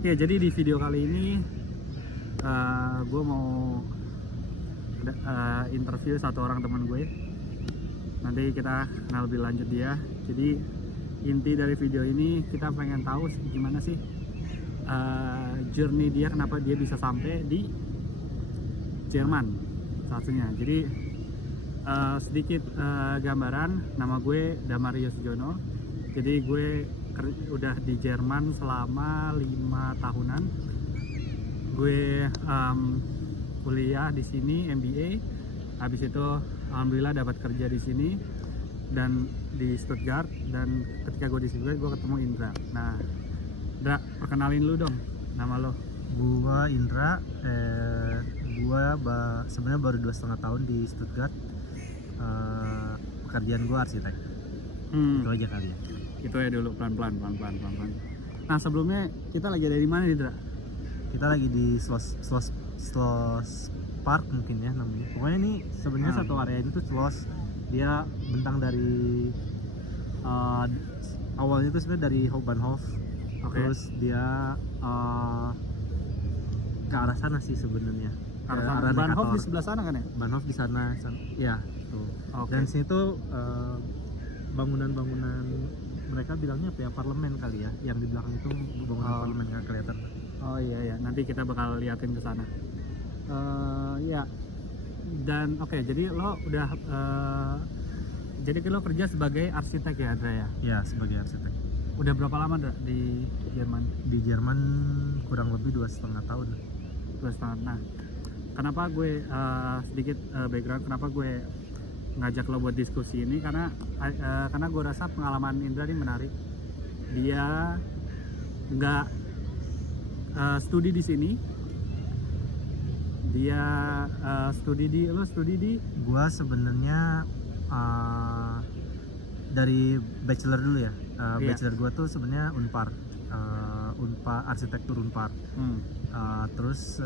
Oke, jadi di video kali ini gue mau interview satu orang teman gue. Nanti kita kenal lebih lanjut dia. Jadi inti dari video ini kita pengen tahu gimana sih journey dia, kenapa dia bisa sampai di Jerman satunya. Jadi sedikit gambaran, nama gue Damarius Jono. Jadi gue udah di Jerman selama 5 tahunan. Gue kuliah di sini MBA. Habis itu alhamdulillah dapat kerja di sini dan di Stuttgart, dan ketika gue di Stuttgart gue ketemu Indra. Nah, Indra, perkenalin lu dong nama lo. Gua Indra, sebenarnya baru 2,5 tahun di Stuttgart. Pekerjaan gua arsitek. Itu aja kali ya. Itu ya dulu, pelan-pelan. Nah, sebelumnya kita lagi ada di mana, Indra? Kita lagi di Schloss Park mungkin ya namanya. Pokoknya ini sebenarnya satu area ini tuh Schloss. Dia bentang dari awalnya tuh sebenarnya dari Hauptbahnhof. Terus dia ke arah sana sih sebenarnya. Bahnhof di sebelah sana kan ya? Bahnhof di sana, ya tuh. Dan sini tuh bangunan-bangunan, mereka bilangnya apa ya, parlemen kali ya, yang di belakang itu bangunan parlemen, nggak kelihatan. Oh iya, nanti kita bakal liatin ke sana. Ya. Dan jadi lo udah jadi lo kerja sebagai arsitek ya, Andra ya? Ya, sebagai arsitek. Udah berapa lama, Andra, di Jerman? Di Jerman kurang lebih 2,5 tahun. 2,5. Nah, kenapa gue sedikit background, kenapa gue ngajak lo buat diskusi ini, karena gue rasa pengalaman Indra ini menarik. Dia nggak studi di sini, dia studi di Gua sebenarnya dari bachelor dulu ya. Bachelor gua tuh sebenarnya Unpar, arsitektur Unpar. Terus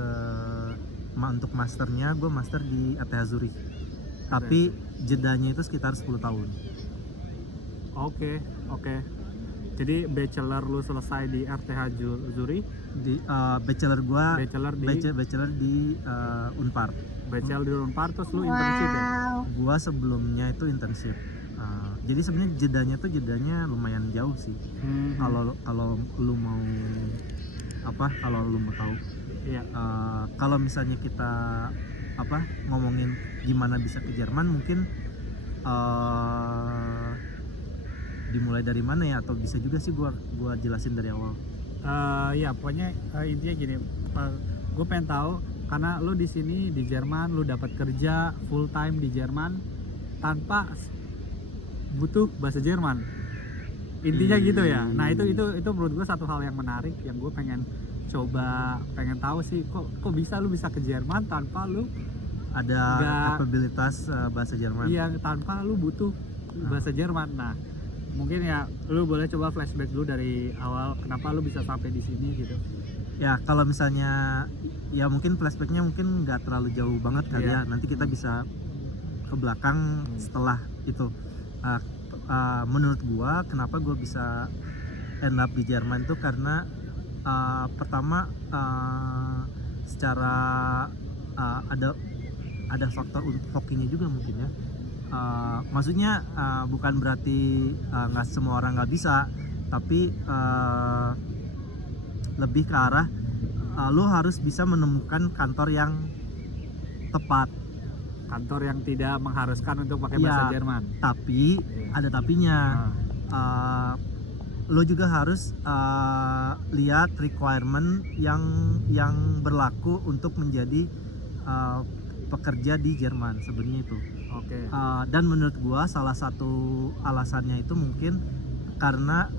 untuk masternya gue master di ETH Zurich, tapi jedanya itu sekitar 10 tahun. Oke. Jadi bachelor lu selesai di RTH Zurich, Di bachelor gua bachelor di Unpar. Bachelor di Unpar, terus lu internship ya? Gua sebelumnya itu internship. Jadi sebenarnya jedanya lumayan jauh sih. Kalau lu mau tahu. Iya. Kalau misalnya kita ngomongin gimana bisa ke Jerman, mungkin dimulai dari mana ya, atau bisa juga sih gua jelasin dari awal. Ya pokoknya intinya gini, gue pengen tahu, karena lu di sini di Jerman, lu dapat kerja full time di Jerman tanpa butuh bahasa Jerman, intinya gitu ya. Nah itu menurut gue satu hal yang menarik, yang gue pengen tahu sih, kok bisa lu bisa ke Jerman tanpa lu ada kapabilitas bahasa Jerman. Iya, tanpa lu butuh bahasa Jerman. Nah, mungkin ya lu boleh coba flashback dulu dari awal, kenapa lu bisa sampai di sini gitu. Ya, kalau misalnya ya mungkin flashbacknya mungkin nggak terlalu jauh banget kali ya. Nanti kita bisa ke belakang setelah itu. Menurut gua, kenapa gua bisa end up di Jerman itu karena pertama secara ada faktor hokinya juga mungkin ya. Maksudnya bukan berarti nggak semua orang nggak bisa, tapi lebih ke arah lo harus bisa menemukan kantor yang tepat, kantor yang tidak mengharuskan untuk pakai bahasa Jerman. Tapi ada tapinya. Lo juga harus lihat requirement yang berlaku untuk menjadi pekerja di Jerman sebenarnya itu. Dan menurut gua salah satu alasannya itu mungkin karena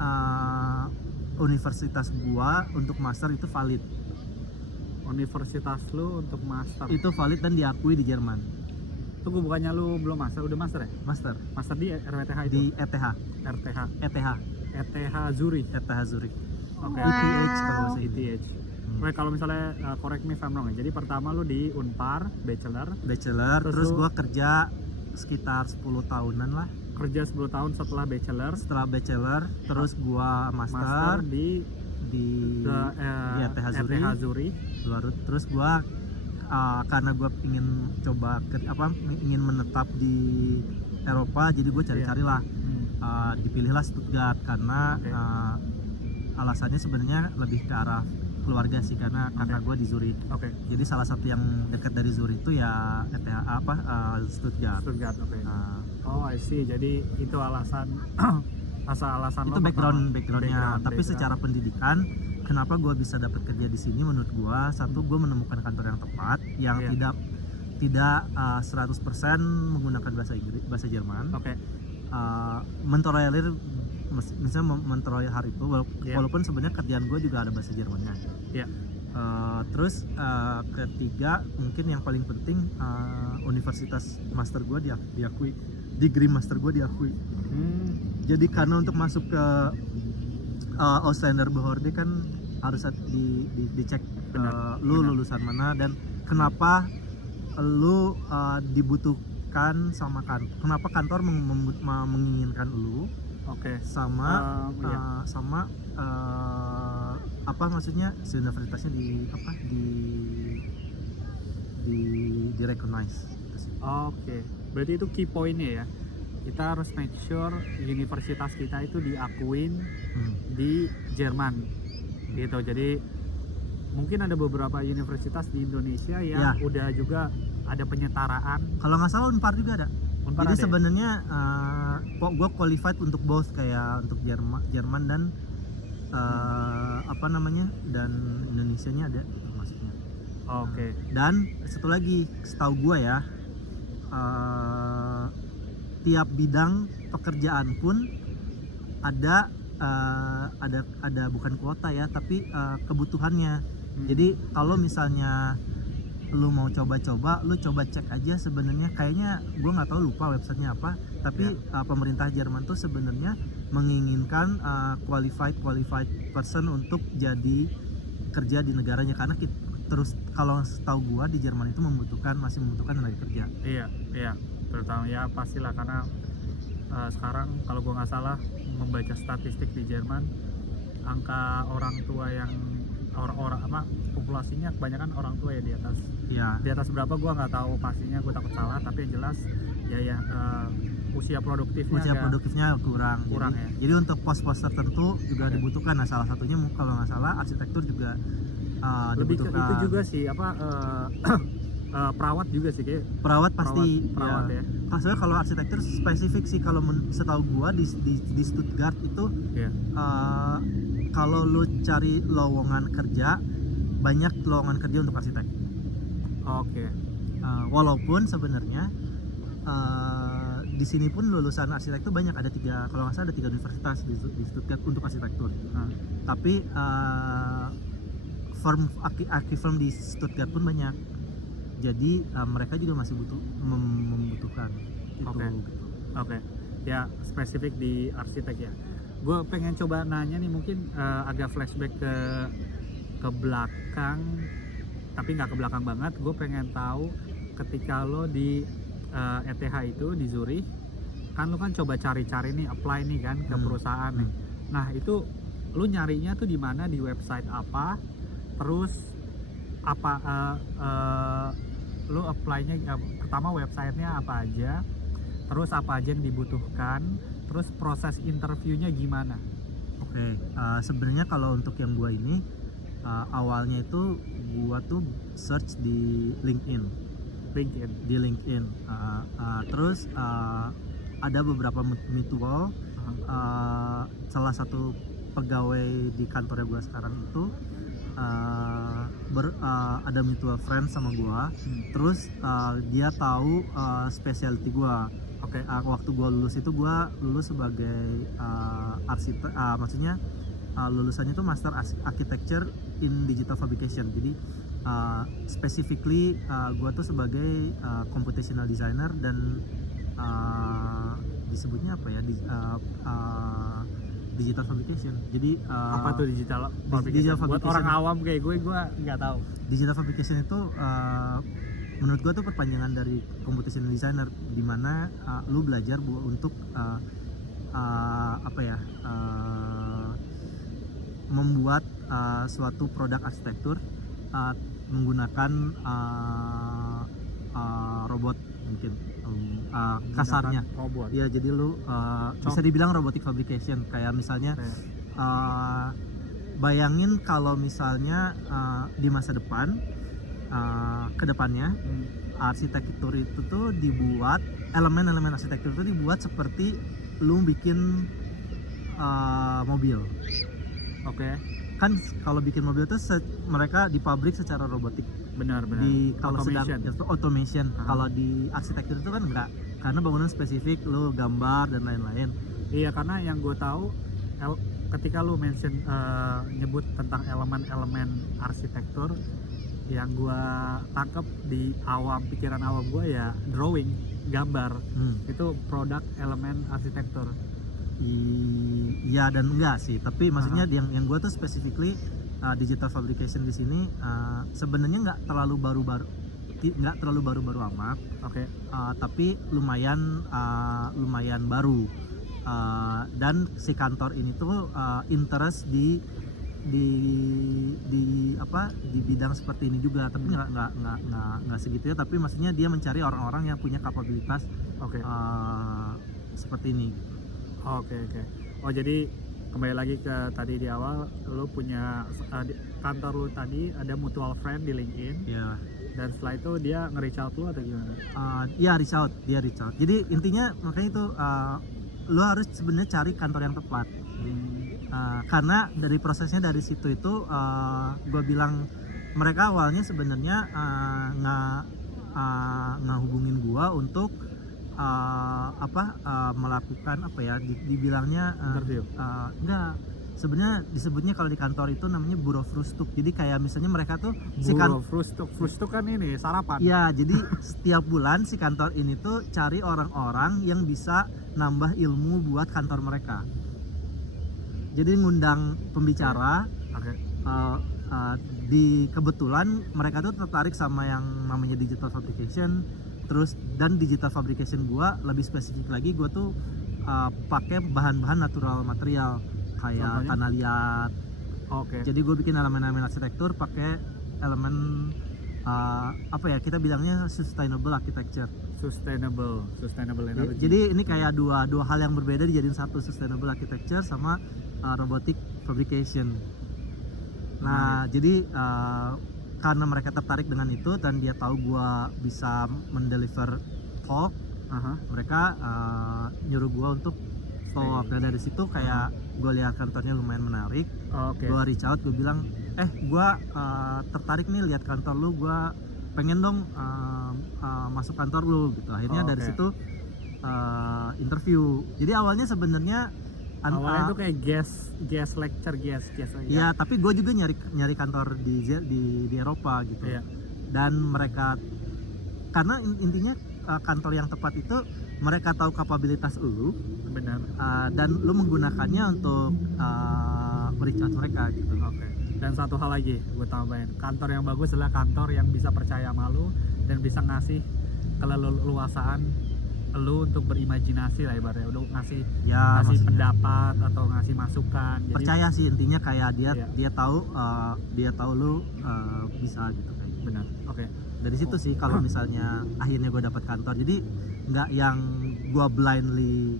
universitas gua untuk master itu valid. Universitas lu untuk master itu valid dan diakui di Jerman. Tunggu, bukannya lu belum master, udah master ya? Master di RWTH itu? Di ETH Zurich. ETH kalau bahasa ETH. Oke, kalau misalnya correct me if I'm wrong ya. Jadi pertama lu di Unpar bachelor, terus gua kerja sekitar 10 tahunan lah. Kerja 10 tahun setelah bachelor, terus gua master di di ke ETH Zurich. ETH Zurich. Terus gue karena gue ingin coba ingin menetap di Eropa, jadi gue cari-cari lah. Dipilihlah Stuttgart karena Oke. alasannya sebenarnya lebih ke arah keluarga sih, karena kakak gue di Zurich. Oke. Jadi salah satu yang dekat dari Zurich itu ya Stuttgart. Stuttgart, oke. Nah, Oh, I see. Jadi itu alasan alasan itu lo backgroundnya. Tapi secara pendidikan, kenapa gue bisa dapat kerja di sini? Menurut gue, satu, gue menemukan kantor yang tepat, yang Iya. tidak 100% menggunakan bahasa Jerman. Oke. Mentolerir misalnya mentolerir itu Iya. walaupun sebenarnya kerjaan gue juga ada bahasa Jermannya. Iya. Terus ketiga, mungkin yang paling penting, universitas master gue diakui, degree master gue diakui. Jadi karena untuk masuk ke Ausländer Behörde kan harus dicek lu benar. lulusan mana dan kenapa lu dibutuhkan sama kenapa kantor menginginkan lu, Oke. sama Iya. sama apa maksudnya si universitasnya di recognize gitu sih. Oke. Berarti itu key point-nya ya. Kita harus make sure universitas kita itu diakuin di Jerman gitu. Jadi mungkin ada beberapa universitas di Indonesia yang udah juga ada penyetaraan. Kalau nggak salah Unpar juga ada. Unpar Jadi ada ya? sebenarnya gue qualified untuk both, kayak untuk Jerman dan dan Indonesianya ada gitu maksudnya. Oke. Dan satu lagi, setahu gue ya, tiap bidang pekerjaan pun ada bukan kuota ya, tapi kebutuhannya. Jadi kalau misalnya lu mau coba-coba, lu coba cek aja sebenarnya, kayaknya gue nggak tahu, lupa websitenya apa, tapi pemerintah Jerman tuh sebenarnya menginginkan qualified person untuk jadi kerja di negaranya, karena terus kalau setahu gue di Jerman itu masih membutuhkan tenaga kerja. Iya, terutama ya pastilah, karena sekarang kalau gue nggak salah membaca statistik di Jerman, angka orang tua yang orang populasinya kebanyakan orang tua ya, di atas berapa gue nggak tahu pastinya, gue takut salah, tapi yang jelas usia produktifnya kurang ya. Jadi untuk pos-pos tertentu juga dibutuhkan. Nah, salah satunya kalau nggak salah arsitektur juga lebih ke dibutuhkan. itu juga sih, perawat juga sih, kayak perawat pasti perawat ya. Maksudnya kalau arsitektur spesifik sih, kalau setahu gua di Stuttgart itu kalau lu cari lowongan kerja, banyak lowongan kerja untuk arsitek. Oke. Walaupun sebenarnya di sini pun lulusan arsitek itu banyak, kalau nggak salah ada 3 universitas di Stuttgart untuk arsitektur. Tapi firm di Stuttgart pun banyak. Jadi mereka juga masih membutuhkan itu. Oke. Ya, spesifik di arsitek ya. Gue pengen coba nanya nih, mungkin agak flashback ke belakang, tapi nggak ke belakang banget. Gue pengen tahu ketika lo di ETH itu di Zurich, kan lo kan coba cari-cari nih, apply nih kan ke perusahaan nih. Nah, itu lo nyarinya tuh di mana, di website apa? Terus apa lo apply-nya pertama websitenya apa aja? Terus apa aja yang dibutuhkan? Terus proses interviewnya gimana? Oke, sebenarnya kalau untuk yang gua ini awalnya itu gua tuh search di LinkedIn. Terus ada beberapa mutual. Salah satu pegawai di kantornya gua sekarang itu ada mutual friend sama gua. Terus dia tahu specialty gua. Waktu gue lulus itu gue lulus sebagai arsitek, maksudnya lulusannya itu Master Architecture in Digital Fabrication. Jadi specifically gue tuh sebagai computational designer dan disebutnya apa ya, digital fabrication. Jadi apa tuh digital fabrication? Buat orang awam kayak gue nggak tahu. Digital fabrication itu menurut gue tuh perpanjangan dari computational designer, di mana lu belajar untuk membuat suatu produk arsitektur menggunakan robot mungkin kasarnya. Menggunakan robot. Ya jadi lu bisa dibilang robotic fabrication kayak misalnya Oke. bayangin kalau misalnya di masa depan ke depannya arsitektur itu tuh dibuat, elemen-elemen arsitektur itu dibuat seperti lu bikin mobil. Oke. Kan kalau bikin mobil itu mereka di pabrik secara robotik. Benar. Di kalau Automation. sedang automation. Aha. Kalau di arsitektur itu kan enggak, karena bangunan spesifik, lu gambar dan lain-lain. Iya, karena yang gue tahu ketika lu mention nyebut tentang elemen-elemen arsitektur, yang gue tangkap di pikiran awam gue ya drawing, gambar, itu produk elemen arsitektur. Iya dan enggak sih, tapi maksudnya yang gue tuh specifically digital fabrication di sini sebenarnya nggak terlalu baru-baru amat. Oke. Tapi lumayan baru. Dan si kantor ini tuh interest di bidang seperti ini juga, tapi nggak segitu ya, tapi maksudnya dia mencari orang-orang yang punya kapabilitas Oke. seperti ini. Oke. Oh, jadi kembali lagi ke tadi di awal, lu punya kantor lu tadi ada mutual friend di LinkedIn, Ya. dan setelah itu dia nge-reach out lu atau gimana? Dia reach out. Jadi intinya makanya itu lu harus sebenarnya cari kantor yang tepat. Karena dari prosesnya dari situ itu gue bilang mereka awalnya sebenarnya ngehubungin gue untuk melakukan dibilangnya Interview. enggak, sebenarnya disebutnya kalau di kantor itu namanya Bureau Frustuk. Jadi kayak misalnya mereka tuh Frustuk kan ini sarapan. ya, jadi setiap bulan si kantor ini tuh cari orang-orang yang bisa nambah ilmu buat kantor mereka. Jadi ngundang pembicara. Oke. Di kebetulan mereka tuh tertarik sama yang namanya digital fabrication. Terus dan digital fabrication gua lebih spesifik lagi, gua tuh pakai bahan-bahan natural material kayak Contohnya? tanah liat. Oke. Jadi gue bikin elemen-elemen arsitektur pakai elemen kita bilangnya sustainable architecture. Sustainable energy. Jadi ini kayak dua hal yang berbeda dijadiin satu, sustainable architecture sama robotic fabrication. Nah, jadi karena mereka tertarik dengan itu dan dia tahu gua bisa mendeliver talk, mereka nyuruh gua untuk talk. Dan dari situ kayak gue lihat kantornya lumayan menarik. Oke. Gue reach out, gue bilang gue tertarik nih lihat kantor lu, gue pengen dong masuk kantor lu gitu. Akhirnya dari situ interview. Jadi awalnya sebenarnya awalnya itu kayak guest lecture. ya, tapi gue juga nyari kantor di Eropa gitu. Iya. Dan mereka, karena intinya kantor yang tepat itu mereka tahu kapabilitas lu. Benar. Dan lu menggunakannya untuk reach out mereka gitu. Oke. Dan satu hal lagi gue tambahin, kantor yang bagus adalah kantor yang bisa percaya sama lu dan bisa ngasih keleluasaan lu untuk berimajinasi lah ibaratnya, untuk ngasih maksudnya pendapat atau ngasih masukan. Jadi, percaya sih intinya kayak Iya. dia tahu lu bisa gitu kayak gitu. Benar. Oke. Dari situ sih kalau misalnya akhirnya gue dapat kantor, jadi nggak yang gue blindly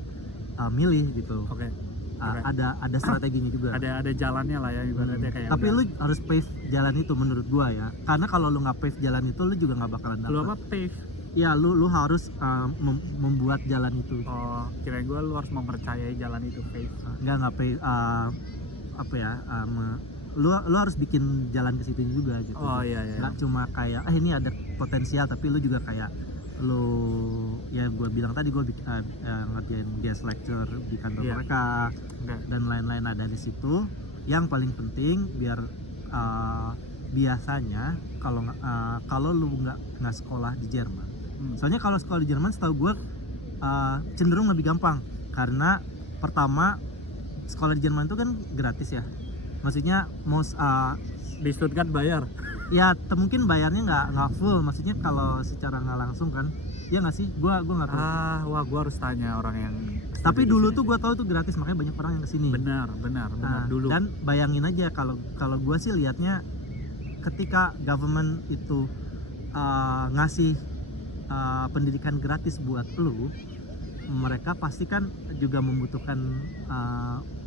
milih gitu. Oke. Ada strateginya juga. Ada jalannya lah ya ibaratnya kayak. Tapi lu harus pave jalan itu menurut gua ya, karena kalau lu nggak pave jalan itu lu juga nggak bakalan dapat. Lu apa pave? Ya lu harus membuat jalan itu. Oh, kirain gue lu harus mempercayai jalan itu pave. Nggak pave lu harus bikin jalan ke situ juga gitu. Oh iya. Nggak cuma kayak ini ada potensial, tapi lu juga kayak lu ya gue bilang tadi gue ngerjain guest lecture di kantor mereka dan lain-lain ada di situ. Yang paling penting biar biasanya kalau lu nggak sekolah di Jerman, soalnya kalau sekolah di Jerman setahu gue cenderung lebih gampang karena pertama sekolah di Jerman itu kan gratis ya, maksudnya di Stuttgart bayar. Ya mungkin bayarnya nggak full, maksudnya kalau secara nggak langsung kan, ya nggak sih, gua nggak tahu. Wah, gua harus tanya orang yang Tapi di dulu sini. tuh gue tahu itu gratis, makanya banyak orang yang kesini. benar Nah, dulu. dan bayangin aja kalau gue sih liatnya ketika government itu ngasih pendidikan gratis buat lu, mereka pasti kan juga membutuhkan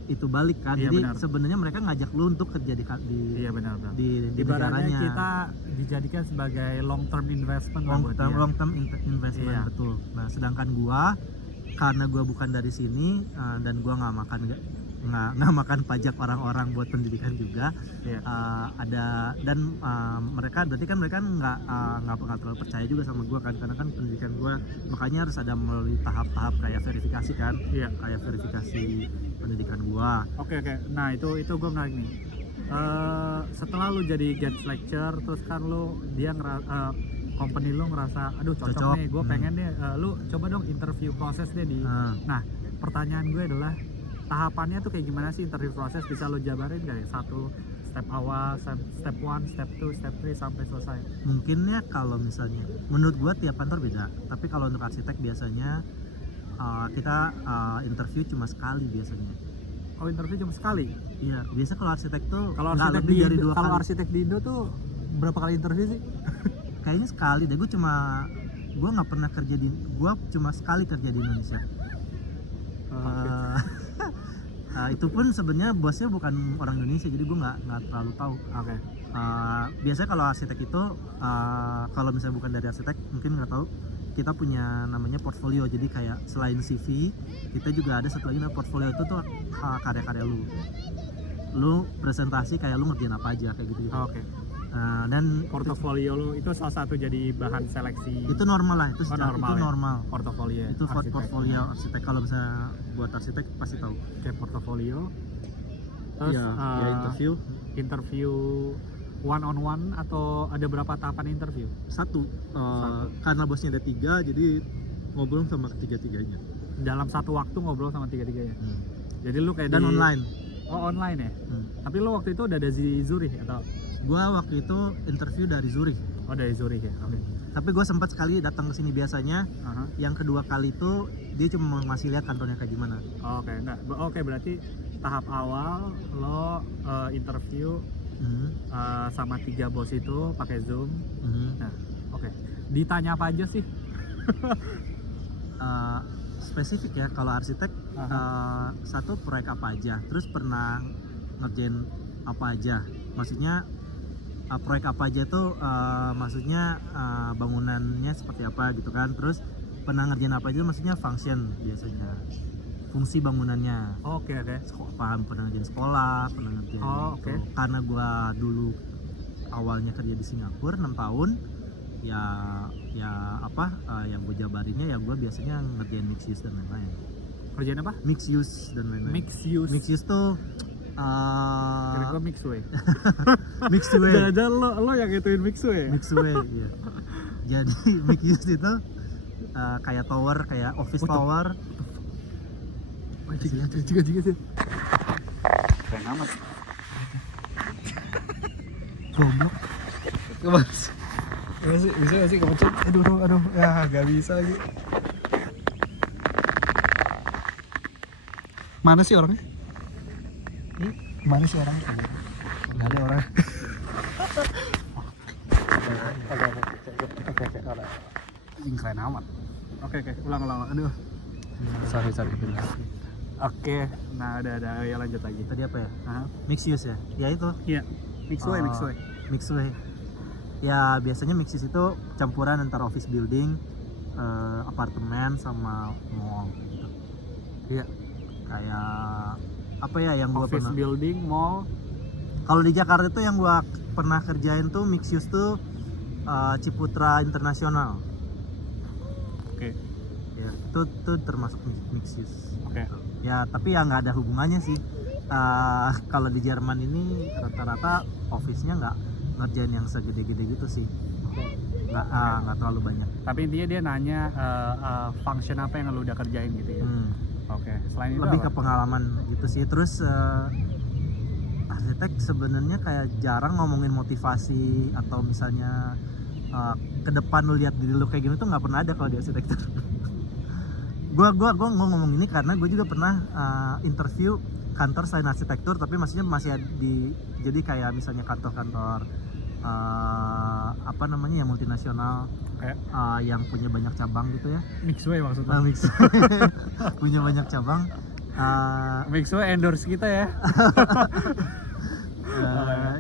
itu balik kan. Iya, Jadi benar. sebenarnya mereka ngajak lu untuk kerja Iya benar. di Ibaratnya negaranya. kita dijadikan sebagai long term investment lah buat dia. long term investment. Iya. Betul. Nah, sedangkan gua karena gua bukan dari sini dan gua nggak makan pajak orang-orang buat pendidikan juga. Iya. Ada dan mereka nggak terlalu percaya juga sama gua kan, karena kan pendidikan gua makanya harus ada melalui tahap-tahap kayak verifikasi kan. Iya. Kayak verifikasi pendidikan gua. Oke. Nah itu gue menarik nih. Setelah lu jadi guest lecture, terus kan lu company lu ngerasa, aduh cocok Cocok. nih, gue pengen deh, lu coba dong interview proses deh di. Nah pertanyaan gue adalah tahapannya tuh kayak gimana sih interview proses, bisa lu jabarin gak ya? Satu step awal, step 1, step 2, step 3 sampai selesai. Mungkin ya kalau misalnya menurut gua tiap kantor beda, tapi kalau untuk arsitek biasanya kita interview cuma sekali biasanya. Oh interview cuma sekali? Iya, biasa kalau arsitek tuh Kalau nggak arsitek lebih di dari Indo, 2 kalau kali. arsitek di Indo tuh berapa kali interview sih? Kayaknya sekali deh, gue nggak pernah gue cuma sekali kerja di Indonesia. Itu pun sebenarnya bosnya bukan orang Indonesia, jadi gue nggak terlalu tahu. Oke. Biasanya kalau arsitek itu kalau misalnya bukan dari arsitek mungkin nggak tahu, kita punya namanya portfolio. Jadi kayak selain CV kita juga ada satu lagi namanya portfolio, itu tuh karya-karya lu presentasi kayak lu ngerjain apa aja kayak gitu. Oke. Dan Portofolio lu itu salah satu jadi bahan seleksi. itu normal lah, itu normal ya? normal. Portofolio. Itu arsitek. portfolio arsitek, kalau misalnya buat arsitek pasti tahu. Oke, portofolio. Terus ya interview one on one atau ada berapa tahapan interview? satu. Satu. Karena bosnya ada 3, jadi ngobrol sama ketiga-tiganya. Dalam satu waktu ngobrol sama tiga-tiganya. Jadi lu kayak Dan online. Oh, online ya? Tapi lu waktu itu udah ada di Zurich atau? Gua waktu itu interview dari Zurich. Oh, dari Zurich ya. Oke. Tapi gue sempat sekali datang ke sini biasanya. Aha. Yang kedua kali itu dia cuma masih lihat kantornya kayak gimana. Oke, enggak. Oke, berarti tahap awal lo interview sama 3 bos itu pakai Zoom. Nah, oke. Ditanya apa aja sih? Spesifik ya, kalau arsitek satu proyek apa aja, terus pernah ngerjain apa aja, maksudnya proyek apa aja tuh maksudnya bangunannya seperti apa gitu kan, terus pernah ngerjain apa aja maksudnya function, biasanya fungsi bangunannya. Oke. Pernah ngerjain sekolah, pernah ngerjain oke. Karena gua dulu awalnya kerja di Singapura 6 tahun ya yang gue jabarinnya ya gue biasanya ngerjain mixed use dan lain-lain. Kerjaan apa? Mixed use dan lain-lain. Mixed use. Mixed use tuh Kira gue mixed way. mixed way. Jangan lo yang gituin mixed way. Mixed way, iya. Jadi mixed use itu kayak tower, kayak office tower. Juga sih. Keren amat. Goblok. Bisa gak sih kepencet? Aduh, ya gak bisa lagi. Mana sih orangnya? Mana sih orangnya? Gak ada orang. Ini keren amat. Oke, ulang. Aduh. Sorry benar. Oke, nah ada ya lanjut lagi. Tadi apa ya? Aha. Mixed use ya? Ya itu. Iya. Mixed way. Mixed way. Ya biasanya mixed use itu campuran antara office building, apartemen sama mall gitu. Iya. Kayak apa ya yang gua Office pernah. building, mall. Kalau di Jakarta itu yang gua pernah kerjain tuh mixed use tuh Ciputra Internasional. Oke. Ya, itu termasuk mixed use. Oke. Ya, tapi ya nggak ada hubungannya sih. Kalau di Jerman ini rata-rata office-nya nggak ngerjain yang segede-gede gitu sih. Nggak terlalu banyak. Tapi intinya dia nanya function apa yang lo udah kerjain gitu ya. Oke. Selain itu Lebih apa? ke pengalaman gitu sih. Terus arsitek sebenarnya kayak jarang ngomongin motivasi atau misalnya ke depan lu lihat diri lu kayak gini tuh nggak pernah ada kalau di arsitektur. gua ngomong ini karena gue juga pernah interview kantor selain arsitektur, tapi maksudnya masih di, jadi kayak misalnya kantor-kantor apa namanya yang multinasional, Kayak yang punya banyak cabang gitu ya. Mixway maksudnya. Mix punya banyak cabang. Mixway endorse kita ya.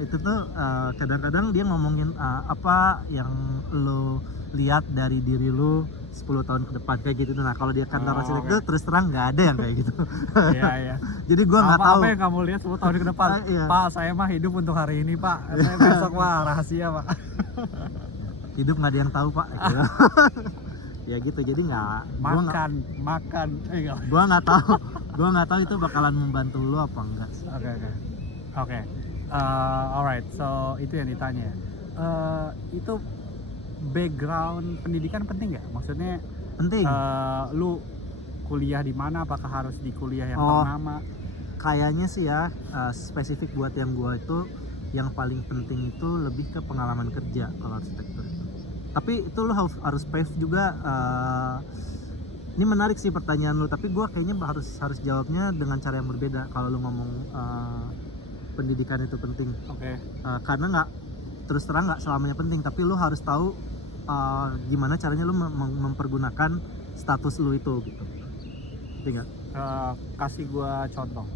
Itu tuh kadang-kadang dia ngomongin apa yang lo lihat dari diri lo 10 tahun ke depan kayak gitu. Nah kalau dia kantor arsitektur terus terang nggak ada yang kayak gitu. Iya. Jadi gua nggak tahu Apa yang kamu lihat 10 tahun ke depan? Iya. Pak, saya mah hidup untuk hari ini, Pak. Saya besok mah rahasia, Pak. hidup nggak ada yang tahu pak. Gitu. Ya gitu, jadi nggak Makan. Enggak. gua nggak tahu itu bakalan membantu lo apa enggak sih. Oke. Alright, so itu yang ditanya. Itu background pendidikan penting nggak? Maksudnya Penting. lu kuliah di mana? Apakah harus di kuliah yang Oh. ternama? Kayaknya sih ya, spesifik buat yang gua itu yang paling penting itu lebih ke pengalaman kerja kalau arsitektur itu. Tapi itu lo harus pave juga. Ini menarik sih pertanyaan lo, tapi gua kayaknya harus jawabnya dengan cara yang berbeda kalau lo ngomong pendidikan itu penting. Oke. Karena nggak, terus terang nggak selamanya penting, tapi lo harus tahu gimana caranya lo mempergunakan status lo itu gitu. Ngerti nggak? Kasih gua contoh.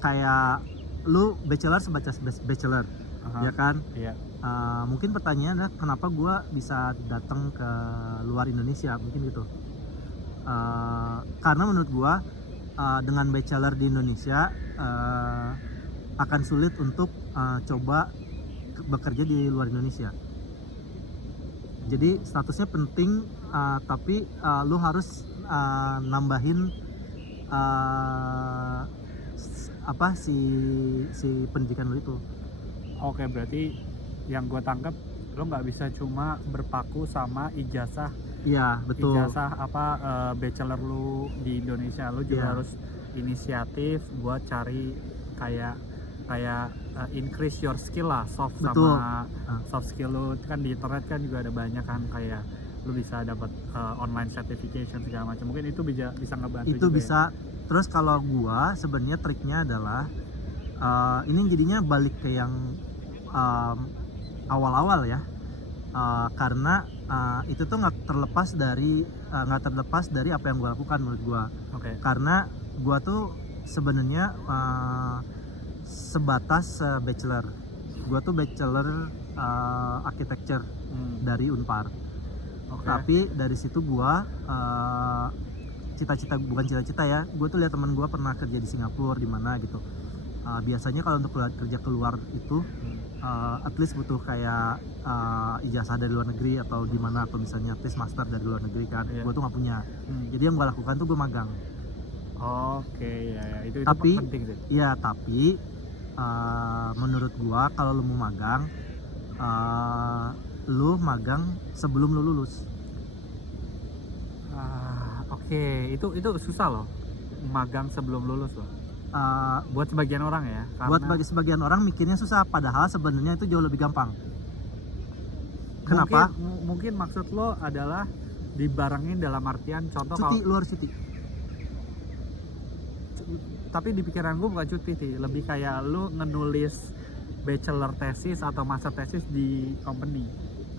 Kayak lu bachelor sebatas bachelor, ya kan? Iya. Mungkin pertanyaannya adalah kenapa gue bisa datang ke luar Indonesia, mungkin gitu. Karena menurut gue dengan bachelor di Indonesia akan sulit untuk coba bekerja di luar Indonesia. Jadi statusnya penting, tapi lu harus nambahin apa si pendidikan lu itu. Oke, berarti yang gue tangkap lo nggak bisa cuma berpaku sama ijazah. Iya betul. Ijazah bachelor lu di Indonesia, lu juga Iya. harus inisiatif buat cari kayak increase your skill lah, soft Betul. sama soft skill lu kan di internet kan juga ada banyak kan, kayak lu bisa dapat online certification segala macam. Mungkin itu bisa ngebantu Itu juga. bisa. Terus kalau gua sebenarnya triknya adalah ini jadinya balik ke yang awal-awal ya. Karena itu tuh nggak terlepas dari apa yang gua lakukan menurut gua. Oke. Karena gua tuh sebenarnya sebatas bachelor. Gua tuh bachelor architecture dari Unpar. Oke. Tapi dari situ gua bukan cita-cita ya, gue tuh lihat teman gue pernah kerja di Singapura di mana gitu. Biasanya kalau untuk kerja keluar itu at least butuh kayak ijazah dari luar negeri atau di mana, atau misalnya at least master dari luar negeri kan. Iya. Gue tuh nggak punya. Jadi yang gue lakukan tuh gue magang. Oke, ya itu Tapi penting sih. ya tapi menurut gue kalau lu mau magang, lu magang sebelum lu lulus. Oke, itu susah loh, magang sebelum lulus loh. Buat sebagian orang ya. Buat bagi sebagian orang mikirnya susah, padahal sebenarnya itu jauh lebih gampang. Kenapa? Mungkin maksud lo adalah dibarengin dalam artian contoh Cuti, kalau, lu harus cuti. tapi di pikiran gue bukan cuti sih, lebih kayak lu ngenulis bachelor thesis atau master thesis di company.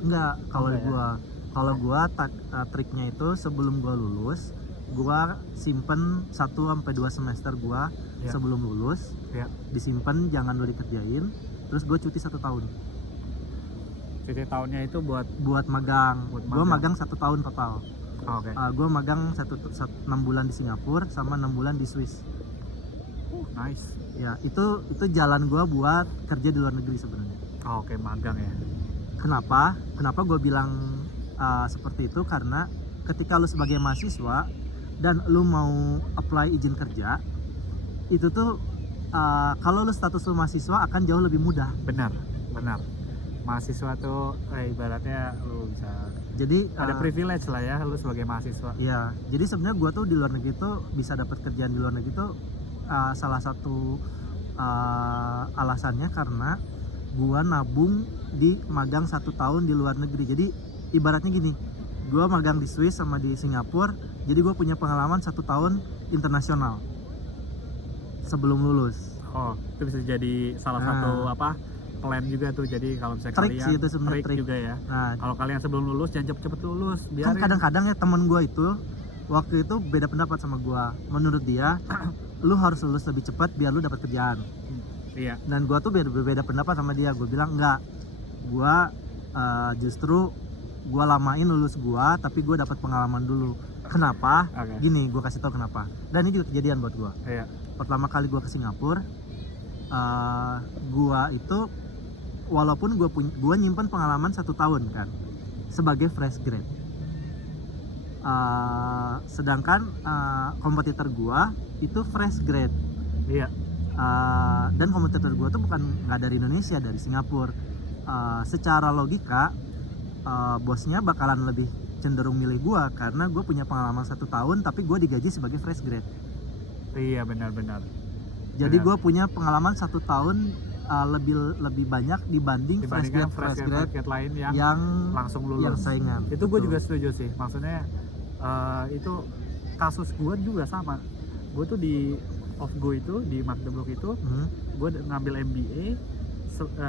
Enggak, kalau Enggak ya? gua triknya itu sebelum gua lulus, gua simpen 1-2 semester gua Ya. sebelum lulus, Ya. disimpan, jangan dulu dikerjain, terus gua cuti 1 tahun Cuti tahunnya itu buat buat magang. Buat Gua magang. magang 1 tahun total. oke. Gua magang 6 bulan di Singapura sama 6 bulan di Swiss. Nice. Ya, itu jalan gua buat kerja di luar negeri sebenarnya. Oke, magang ya. Kenapa gue bilang seperti itu? Karena ketika lu sebagai mahasiswa dan lu mau apply izin kerja, itu tuh kalau lu status lu mahasiswa akan jauh lebih mudah. Benar. Mahasiswa tuh ibaratnya lu bisa Jadi ada privilege lah ya lu sebagai mahasiswa. ya, jadi sebenarnya gue tuh di luar negeri tuh bisa dapat kerjaan di luar negeri tuh salah satu alasannya karena gue nabung di magang 1 tahun di luar negeri. Jadi ibaratnya gini, gue magang di Swiss sama di Singapura, jadi gue punya pengalaman 1 tahun internasional sebelum lulus. Oh, itu bisa jadi salah satu plan juga tuh. Jadi kalau misalnya Trik kalian sih itu sebenarnya, trik juga ya. Nah, Kalau kalian sebelum lulus jangan cepet-cepet lulus, kan biarin. kadang-kadang ya temen gue itu waktu itu beda pendapat sama gue. Menurut dia lu harus lulus lebih cepat biar lu dapat kerjaan. Iya. Dan gue tuh beda pendapat sama dia. Gue bilang enggak, gue justru gue lamain lulus gue, tapi gue dapat pengalaman dulu. Kenapa? Oke. Gini, gue kasih tau kenapa. Dan ini juga kejadian buat gue. Iya. Pertama kali gue ke Singapura, gue itu walaupun gue nyimpen pengalaman 1 tahun kan sebagai fresh grade. Sedangkan kompetitor gue itu fresh grade. Iya. Dan kompetitor gue tuh bukan nggak dari Indonesia, dari Singapura. Secara logika bosnya bakalan lebih cenderung milih gue karena gue punya pengalaman 1 tahun tapi gue digaji sebagai fresh grade. Iya, benar-benar. Jadi Benar. gue punya pengalaman 1 tahun lebih banyak dibanding fresh Dibandingkan grade lain yang yang langsung lulus. yang saingan. Itu gue Betul. juga setuju sih. Maksudnya itu kasus gue juga sama. Gue tuh di Off-Go itu, di Magdeburg itu, gue ngambil MBA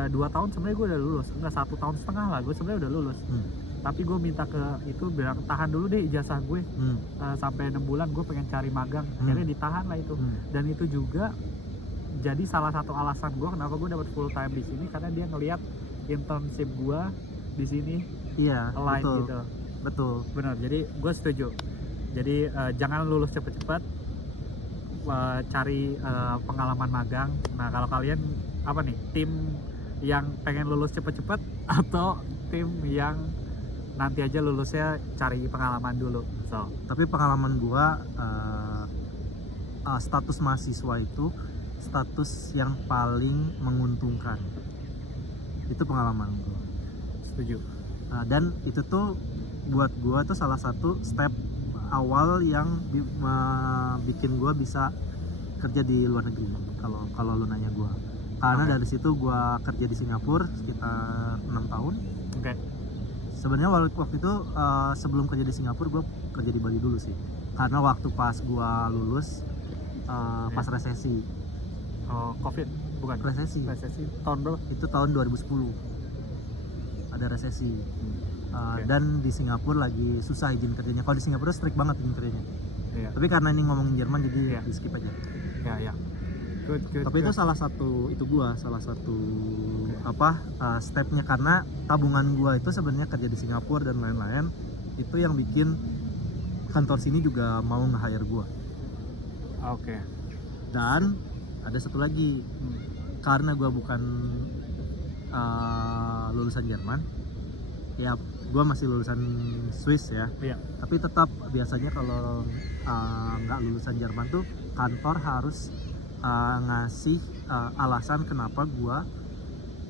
2 tahun sebenarnya gue udah lulus. Enggak, 1,5 tahun lah gue sebenarnya udah lulus. Tapi gue minta ke itu bilang tahan dulu deh ijazah gue sampai 6 bulan, gue pengen cari magang. Akhirnya ditahan lah itu. Dan itu juga jadi salah satu alasan gue kenapa gue dapat full time di sini, karena dia ngelihat internship gue di sini Iya, align betul. gitu. Betul. Benar, jadi gue setuju. Jadi jangan lulus cepet-cepet, cari pengalaman magang. Nah, kalau kalian apa nih, tim yang pengen lulus cepet-cepet atau tim yang nanti aja lulusnya cari pengalaman dulu? So, Tapi pengalaman gua status mahasiswa itu status yang paling menguntungkan. Itu pengalaman gua. setuju. Dan itu tuh buat gua tuh salah satu step awal yang bikin gua bisa kerja di luar negeri. Kalau lu nanya gua, karena Oke. dari situ gua kerja di Singapura sekitar 6 tahun. Oke. Sebenarnya waktu itu sebelum kerja di Singapura gue kerja di Bali dulu sih, karena waktu pas gue lulus pas resesi. Oh, COVID bukan? Resesi tahun berapa? itu tahun 2010 ada resesi. Oke. Dan di Singapura lagi susah izin kerjanya. Kalau di Singapura strict banget izin kerjanya, Iya. tapi karena ini ngomongin Jerman jadi Iya. di skip aja. Ya. Good. Tapi itu salah satu stepnya, karena tabungan gua itu sebenarnya kerja di Singapura dan lain-lain itu yang bikin kantor sini juga mau nge-hire gua. Oke. Dan ada satu lagi, karena gua bukan lulusan Jerman, ya gua masih lulusan Swiss ya, Iya. tapi tetap biasanya kalau nggak lulusan Jerman tuh kantor harus ngasih alasan kenapa gua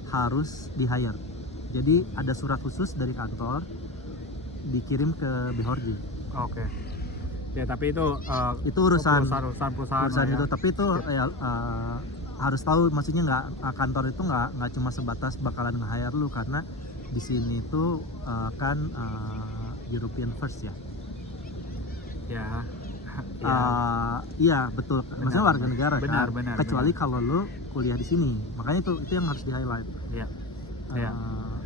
harus di hire. Jadi ada surat khusus dari kantor dikirim ke Behorji. Oke. Ya, tapi itu Itu urusan perusahaan lah itu, ya. tapi itu ya harus tahu, maksudnya nggak, kantor itu nggak cuma sebatas bakalan nge-hire lu, karena di sini tuh kan European first ya. Ya. Iya betul, maksudnya warga negara kan. benar, Kecuali kalau lu kuliah di sini, makanya itu yang harus di highlight. Iya. Iya.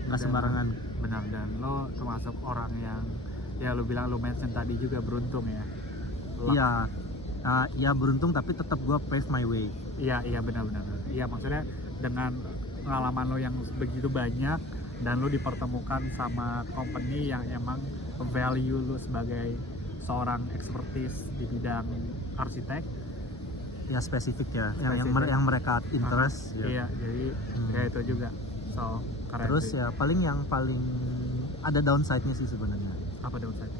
Nggak Dan- sembarangan. Benar, dan lo termasuk orang yang ya lo bilang, lo mention tadi juga beruntung ya. Luck. Iya, ya beruntung, tapi tetap gua pave my way. Iya benar. Iya, maksudnya dengan pengalaman lo yang begitu banyak dan lo dipertemukan sama company yang emang value lo sebagai seorang expertise di bidang arsitek. Ya spesifik ya, Spesifik. yang mereka interest. Ya. Iya, jadi ya itu juga. So, keren Terus sih. ya yang paling ada downside-nya sih sebenarnya. Apa downside?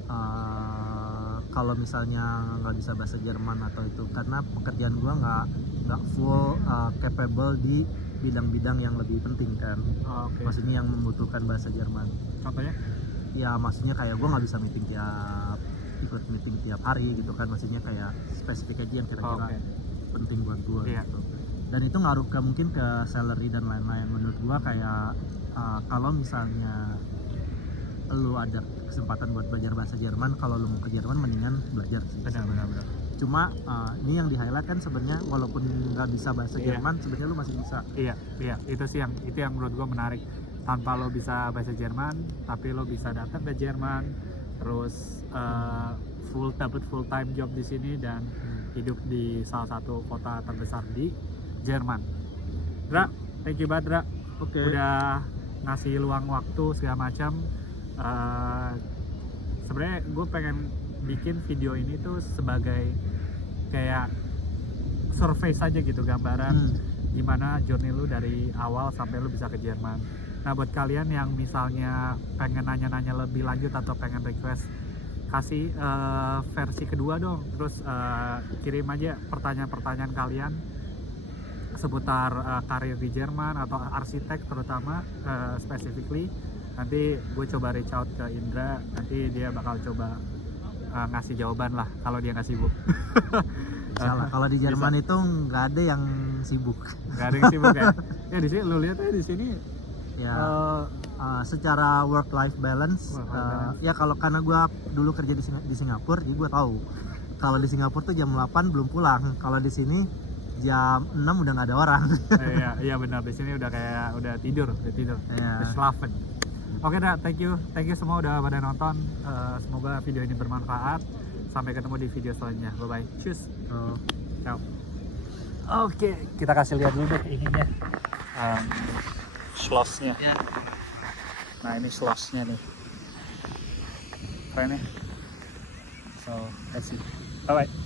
Kalau misalnya nggak bisa bahasa Jerman atau itu, karena pekerjaan gua nggak full capable di bidang-bidang yang lebih penting kan. Oke. Maksudnya yang membutuhkan bahasa Jerman. Contohnya? Ya maksudnya kayak gua nggak bisa ikut meeting tiap hari gitu kan. Maksudnya kayak spesifik aja yang kira-kira Oke. penting buat gua Iya. gitu. Dan itu ngaruh mungkin ke salary dan lain-lain. Menurut gua kayak kalau misalnya lu ada kesempatan buat belajar bahasa Jerman, kalau lu mau ke Jerman mendingan belajar sih. Benar. Cuma ini yang di highlight kan sebenarnya walaupun nggak bisa bahasa Iya. Jerman sebenarnya lu masih bisa. Iya, itu sih yang menurut gue menarik. Tanpa lo bisa bahasa Jerman, tapi lo bisa datang ke Jerman, terus dapat full time job di sini dan hidup di salah satu kota terbesar di Jerman. Dra, thank you banget Dra. Oke. Udah ngasih luang waktu segala macam. Sebenarnya gue pengen bikin video ini tuh sebagai kayak survei saja gitu, gambaran gimana journey lu dari awal sampai lu bisa ke Jerman. Nah buat kalian yang misalnya pengen nanya-nanya lebih lanjut atau pengen request, kasih versi kedua dong, terus kirim aja pertanyaan-pertanyaan kalian seputar karir di Jerman atau arsitek terutama specifically. Nanti gue coba reach out ke Indra, nanti dia bakal coba ngasih jawaban lah kalau dia nggak sibuk. Salah, kalau di Jerman itu nggak ada yang sibuk. Nggak ada yang sibuk ya. Ya di sini lu lihat ya, di sini Ya, secara work life balance, ya kalau karena gue dulu kerja di Singapura, jadi gue tahu kalau di Singapura tuh jam 8 belum pulang. Kalau di sini jam 6 udah nggak ada orang. Iya benar, di sini udah tidur. Iya. Schlafen. Oke dah, thank you semua udah pada nonton. Semoga video ini bermanfaat. Sampai ketemu di video selanjutnya. Bye bye. Cheers. Ciao. Oke, kita kasih lihat dulu deh ininya. Schlossnya. Ya. Nah ini schlossnya nih. Keren ya. So, let's see. Bye bye.